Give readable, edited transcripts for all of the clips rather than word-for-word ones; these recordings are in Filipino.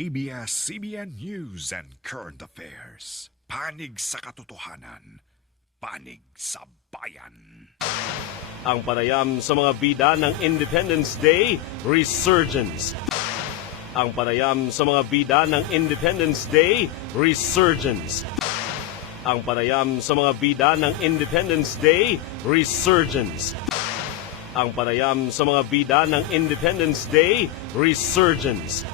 ABS-CBN News and Current Affairs. Panig sa katotohanan. Panig sa bayan. Ang panayam sa mga bida ng Independence Day Resurgence. Ang panayam sa mga bida ng Independence Day Resurgence. Ang panayam sa mga bida ng Independence Day Resurgence. Ang panayam sa mga bida ng Independence Day Resurgence.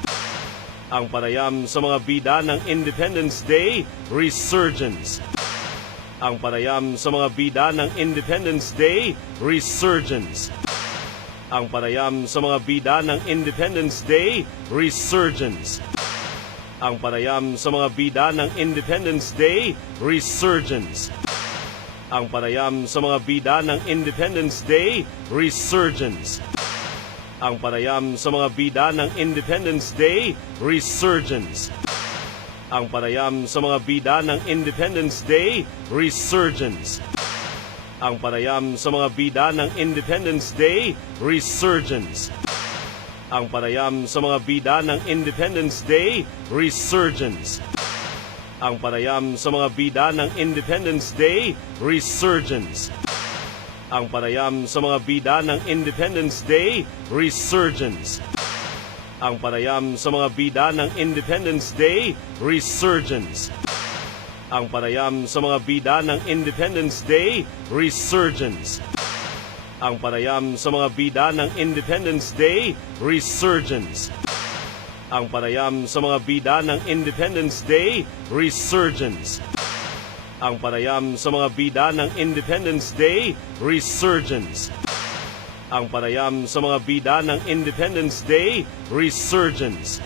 Ang panayam sa mga bida ng Independence Day Resurgence. Ang panayam sa mga bida ng Independence Day Resurgence. Ang panayam sa mga bida ng Independence Day Resurgence. Ang panayam sa mga bida ng Independence Day Resurgence. Ang panayam sa mga bida ng Independence Day Resurgence. Ang panayam sa mga bida ng Independence Day Resurgence. Ang panayam sa mga bida ng Independence Day Resurgence. Ang panayam sa mga bida ng Independence Day Resurgence. Ang panayam sa mga bida ng Independence Day Resurgence. Ang panayam sa mga bida ng Independence Day Resurgence. Ang panayam sa mga bida ng Independence Day Resurgence. Ang panayam sa mga bida ng Independence Day Resurgence. Ang panayam sa mga bida ng Independence Day Resurgence. Ang panayam sa mga bida ng Independence Day Resurgence. Ang panayam sa mga bida ng Independence Day Resurgence. Ang panayam sa mga bida ng Independence Day Resurgence. Ang panayam sa mga bida ng Independence Day Resurgence.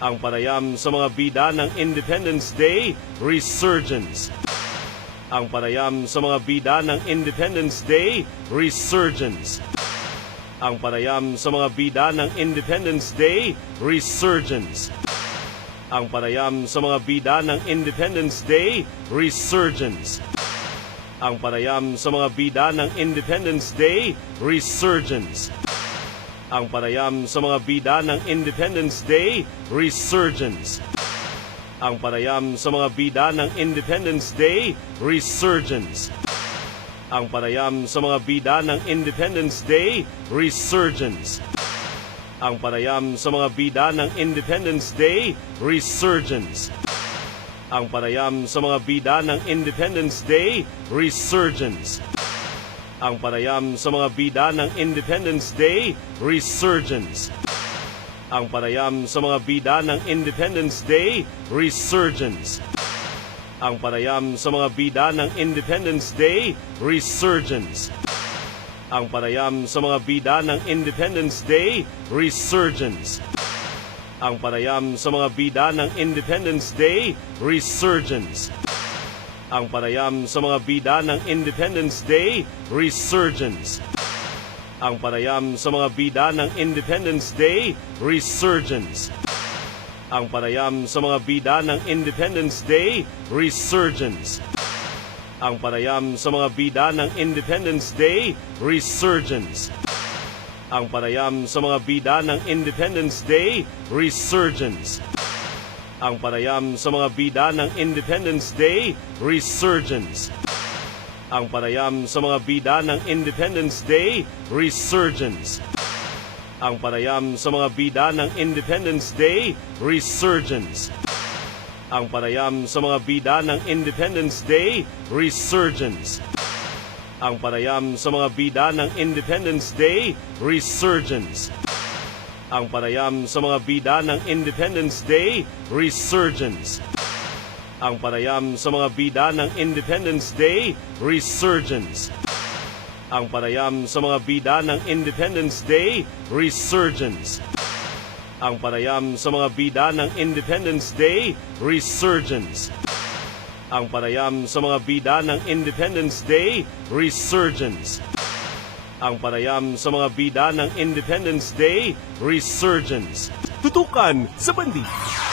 Ang panayam sa mga bida ng Independence Day Resurgence. Ang panayam sa mga bida ng Independence Day Resurgence. Ang panayam sa mga bida ng Independence Day Resurgence. Ang panayam sa mga bida ng Independence Day Resurgence. Ang panayam sa mga bida ng Independence Day Resurgence. Ang panayam sa mga bida ng Independence Day Resurgence. Ang panayam sa mga bida ng Independence Day Resurgence. Ang panayam sa mga bida ng Independence Day Resurgence. Ang panayam sa mga bida ng Independence Day Resurgence. Ang panayam sa mga bida ng Independence Day Resurgence. Ang panayam sa mga bida ng Independence Day Resurgence. Ang panayam sa mga bida ng Independence Day Resurgence. Ang panayam sa mga bida ng Independence Day Resurgence. Ang panayam sa mga bida ng Independence Day Resurgence. Ang panayam sa mga bida ng Independence Day Resurgence. Ang panayam sa mga bida ng Independence Day Resurgence. Ang panayam sa mga bida ng Independence Day Resurgence. Ang panayam sa mga bida ng Independence Day Resurgence. Ang panayam sa mga bida ng Independence Day Resurgence. Ang panayam sa mga bida ng Independence Day Resurgence. Ang panayam sa mga bida ng Independence Day Resurgence. Ang panayam sa mga bida ng Independence Day Resurgence. Ang panayam sa mga bida ng Independence Day Resurgence. Ang panayam sa mga bida ng Independence Day Resurgence. Ang panayam sa mga bida ng Independence Day Resurgence. Ang panayam sa mga bida ng Independence Day Resurgence. Ang panayam sa mga bida ng Independence Day Resurgence. Ang panayam sa mga bida ng Independence Day Resurgence. Ang panayam sa mga bida ng Independence Day Resurgence. Ang panayam sa mga bida ng Independence Day Resurgence. Ang panayam sa mga bida ng Independence Day Resurgence. Tutukan sa bandi.